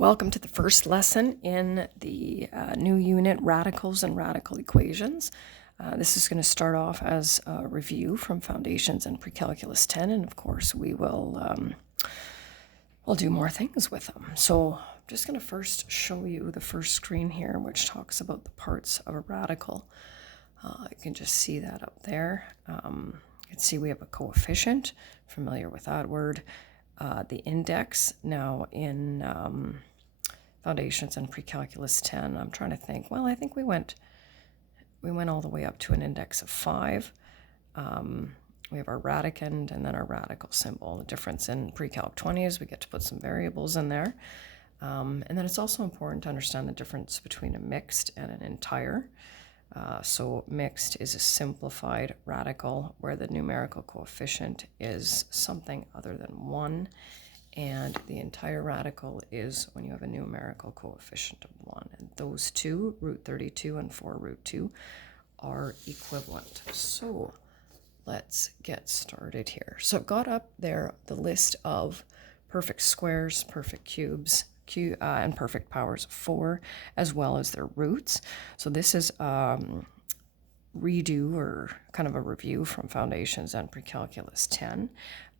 Welcome to the first lesson in the new unit, Radicals and Radical Equations. This is going to start off as a review from Foundations and Precalculus 10, and of course we'll do more things with them. So I'm just going to first show you the first screen here, which talks about the parts of a radical. You can just see that up there. You can see we have a coefficient, familiar with that word. The index, now in Foundations and Precalculus 10, I'm trying to think. Well, I think we went all the way up to an index of 5. We have our radicand and then our radical symbol. The difference in Precalc 20 is we get to put some variables in there. And then it's also important to understand the difference between a mixed and an entire. So mixed is a simplified radical where the numerical coefficient is something other than 1, and the entire radical is when you have a numerical coefficient of 1. And those two, root 32 and 4 root 2, are equivalent. So let's get started here. So I've got up there the list of perfect squares, perfect cubes, and perfect powers of 4, as well as their roots. So this is redo or kind of a review from Foundations and Precalculus 10.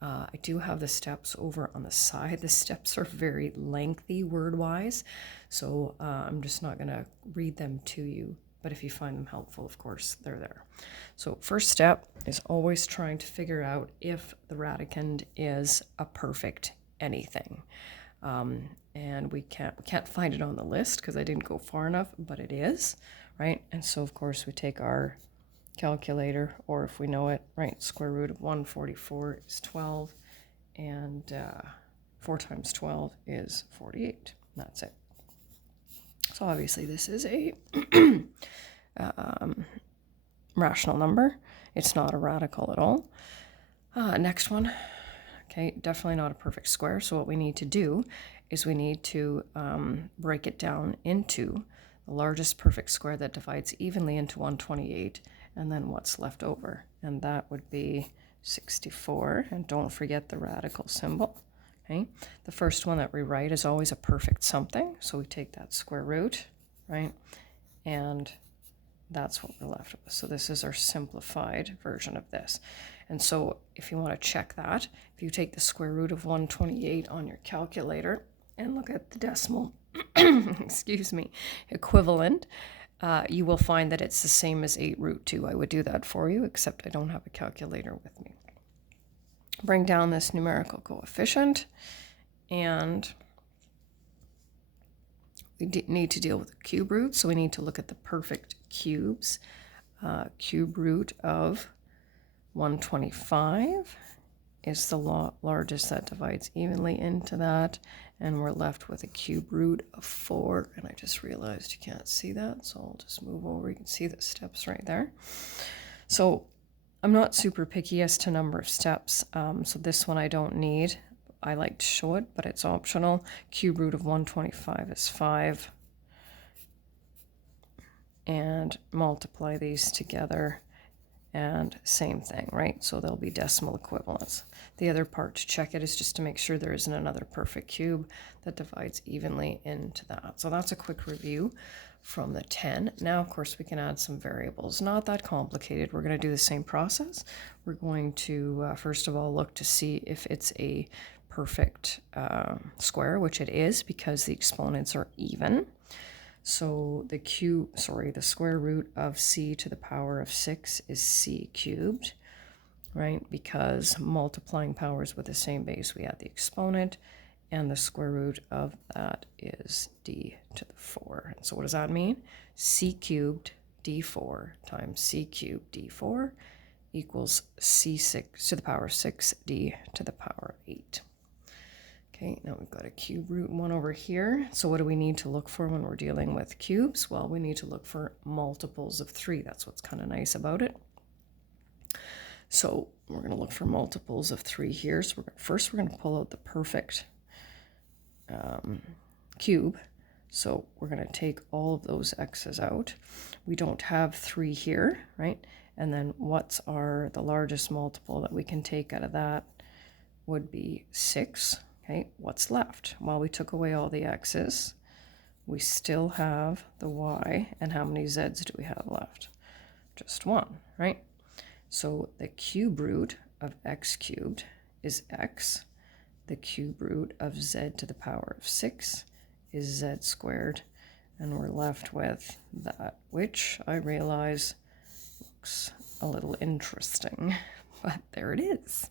I do have the steps over on the side. The steps are very lengthy word-wise, so I'm just not going to read them to you, but if you find them helpful, of course, they're there. So first step is always trying to figure out if the radicand is a perfect anything. And we can't find it on the list because I didn't go far enough, but it is, right? And so, of course, we take our calculator, or if we know it, right, square root of 144 is 12, and 4 times 12 is 48. That's it. So obviously this is a rational number. It's not a radical at all. Next one. Okay, definitely not a perfect square. So what we need to do is we need to break it down into the largest perfect square that divides evenly into 128, and then what's left over. And that would be 64. And don't forget the radical symbol. Okay, the first one that we write is always a perfect something. So we take that square root, right? And that's what we're left with. So this is our simplified version of this. And so if you want to check that, if you take the square root of 128 on your calculator and look at the decimal, excuse me, equivalent, you will find that it's the same as 8 root 2. I would do that for you, except I don't have a calculator with me. Bring down this numerical coefficient, and we need to deal with the cube root, so we need to look at the perfect cubes. Cube root of 125 is the largest that divides evenly into that, and we're left with a cube root of 4, and I just realized you can't see that, so I'll just move over. You can see the steps right there. So I'm not super picky as to number of steps, so this one I don't need. I like to show it, but it's optional. Cube root of 125 is 5. And multiply these together, and same thing, right? So they'll be decimal equivalents. The other part to check it is just to make sure there isn't another perfect cube that divides evenly into that. So that's a quick review from the 10. Now, of course, we can add some variables. Not that complicated. We're going to do the same process. We're going to, first of all, look to see if it's a perfect square, which it is because the exponents are even. So the square root of c to the power of 6 is c cubed, right? Because multiplying powers with the same base, we add the exponent, and the square root of that is d to the 4. And so what does that mean? C cubed d4 times c cubed d4 equals c6 to the power of 6d to the power of 8. Okay, now we've got a cube root 1 over here. So what do we need to look for when we're dealing with cubes? Well, we need to look for multiples of 3. That's what's kind of nice about it. So we're going to look for multiples of 3 here. So we're going to pull out the perfect cube. So we're going to take all of those x's out. We don't have 3 here, right? And then what's the largest multiple that we can take out of that would be 6. Okay, what's left? Well, we took away all the x's. We still have the y, and how many z's do we have left? Just one, right? So the cube root of x cubed is x. The cube root of z to the power of 6 is z squared. And we're left with that, which I realize looks a little interesting, but there it is.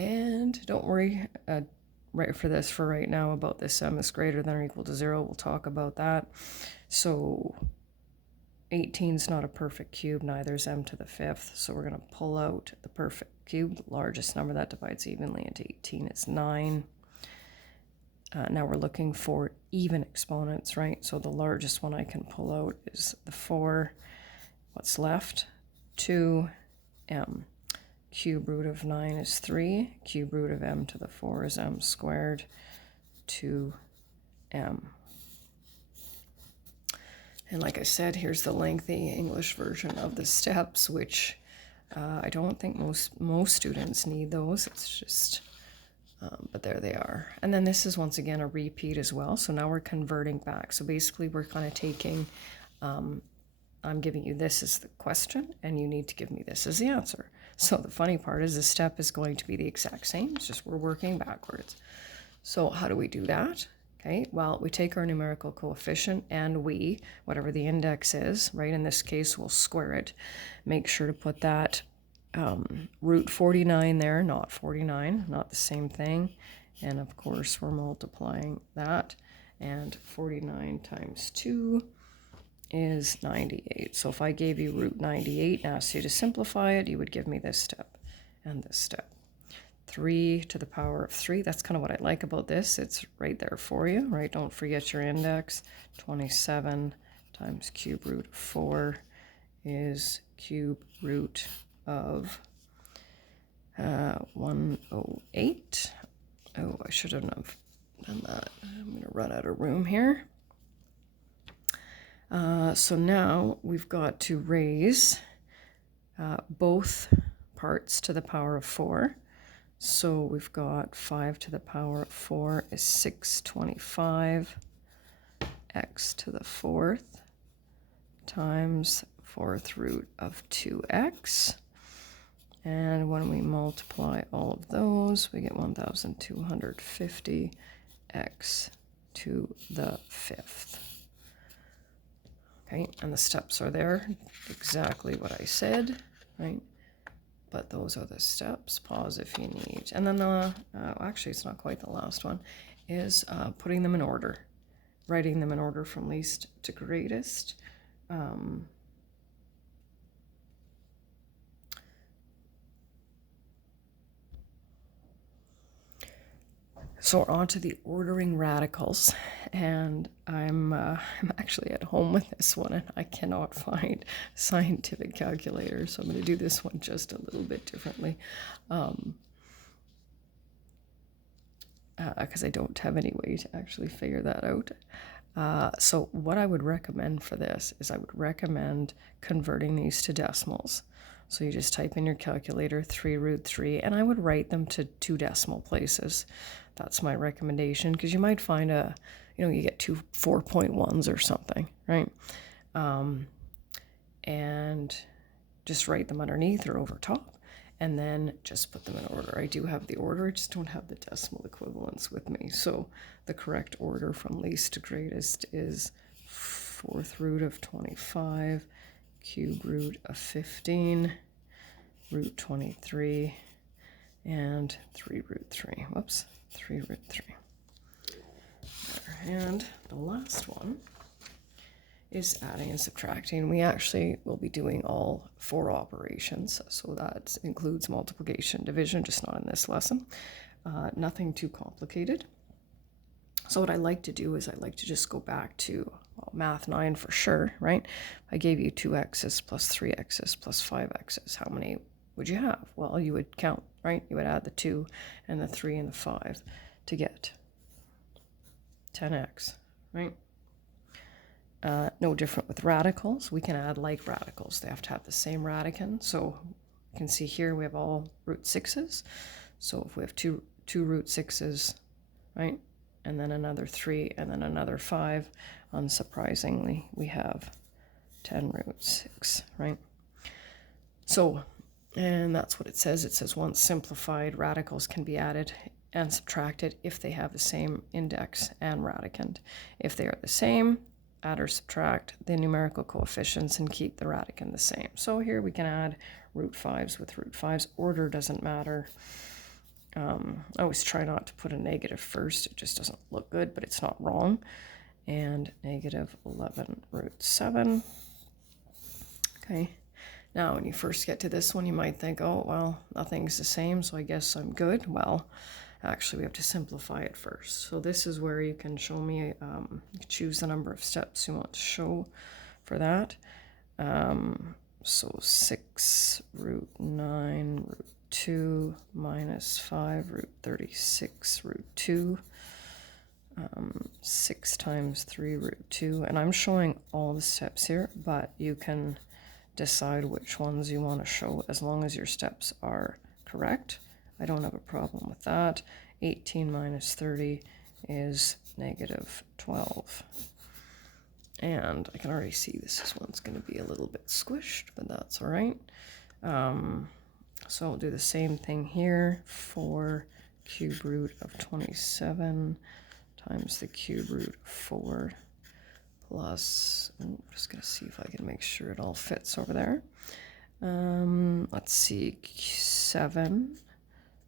And don't worry, right for right now about this m is greater than or equal to 0. We'll talk about that. So 18 is not a perfect cube, neither is m to the 5th. So we're going to pull out the perfect cube. The largest number that divides evenly into 18 is 9. Now we're looking for even exponents, right? So the largest one I can pull out is the 4. What's left? 2m. Cube root of 9 is 3. Cube root of m to the 4 is m squared. 2m. And like I said, here's the lengthy English version of the steps, which I don't think most students need those. It's just, but there they are. And then this is once again a repeat as well. So now we're converting back. So basically we're kind of taking, I'm giving you this as the question, and you need to give me this as the answer. So the funny part is the step is going to be the exact same. It's just we're working backwards. So how do we do that? Okay, well, we take our numerical coefficient and whatever the index is, right? In this case, we'll square it. Make sure to put that root 49 there, not 49, not the same thing. And of course, we're multiplying that. And 49 times 2 is 98. So if I gave you root 98 and asked you to simplify it, you would give me this step and this step. 3 to the power of 3. That's kind of what I like about this. It's right there for you, right? Don't forget your index. 27 times cube root of 4 is cube root of 108. Oh, I shouldn't have done that. I'm going to run out of room here. So now we've got to raise both parts to the power of 4. So we've got 5 to the power of 4 is 625 x to the 4th times 4th root of 2x. And when we multiply all of those, we get 1,250 x to the 5th. Okay, and the steps are there, exactly what I said, right? But those are the steps. Pause if you need. And then actually it's not quite the last one, is putting them in order, writing them in order from least to greatest. So we're on to the ordering radicals, and I'm actually at home with this one, and I cannot find a scientific calculator, so I'm going to do this one just a little bit differently, because I don't have any way to actually figure that out. So what I would recommend for this is I would recommend converting these to decimals. So you just type in your calculator 3 root 3, and I would write them to 2 decimal places. That's my recommendation, because you might find you get 2 4.1s or something, right? And just write them underneath or over top, and then just put them in order. I do have the order, I just don't have the decimal equivalents with me. So the correct order from least to greatest is 4th root of 25, cube root of 15, root 23, and 3 root 3. Whoops, 3 root 3. And the last one is adding and subtracting. We actually will be doing all 4 operations, so that includes multiplication, division, just not in this lesson. Nothing too complicated. So what I like to do is I like to just go back to Math 9 for sure, right? I gave you 2x's plus 3x's plus 5x's. How many would you have? Well, you would count, right? You would add the 2 and the 3 and the 5 to get 10x, right? No different with radicals. We can add like radicals. They have to have the same radicand. So You can see here we have all root 6s. So if we have two root 6s, right, and then another 3, and then another 5, unsurprisingly, we have 10 root 6, right? So, and that's what it says. It says once simplified, radicals can be added and subtracted if they have the same index and radicand. If they are the same, add or subtract the numerical coefficients and keep the radicand the same. So here we can add root 5s with root 5s. Order doesn't matter. I always try not to put a negative first. It just doesn't look good, but it's not wrong. And negative 11 root 7. Okay. Now, when you first get to this one, you might think, oh, well, nothing's the same, so I guess I'm good. Well, actually, we have to simplify it first. So this is where you can show me, you can choose the number of steps you want to show for that. So 6 root 9 root 2 minus 5 root 36 root 2. 6 times 3 root 2. And I'm showing all the steps here, but you can decide which ones you want to show as long as your steps are correct. I don't have a problem with that. 18 minus 30 is negative 12. And I can already see this one's going to be a little bit squished, but that's all right. So I'll do the same thing here. 4 cube root of 27 times the cube root of 4 plus, I'm just going to see if I can make sure it all fits over there. Let's see, 7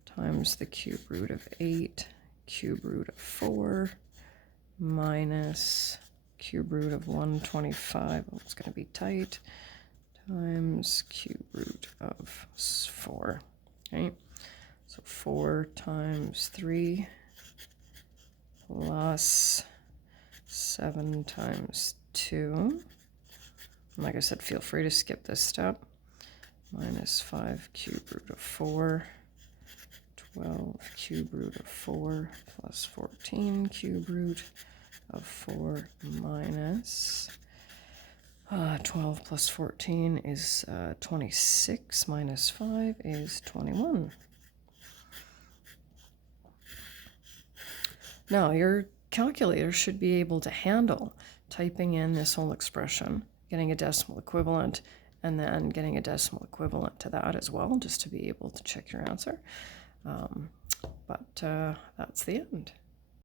times the cube root of 8, cube root of 4, minus cube root of 125, oh, it's going to be tight, times cube root of 4. Okay, so 4 times 3 plus 7 times 2. Like I said, feel free to skip this step. Minus 5 cube root of 4, 12 cube root of 4, plus 14 cube root of 4 minus 12 plus 14 is 26, minus 5 is 21. Now, your calculator should be able to handle typing in this whole expression, getting a decimal equivalent, and then getting a decimal equivalent to that as well, just to be able to check your answer. But that's the end.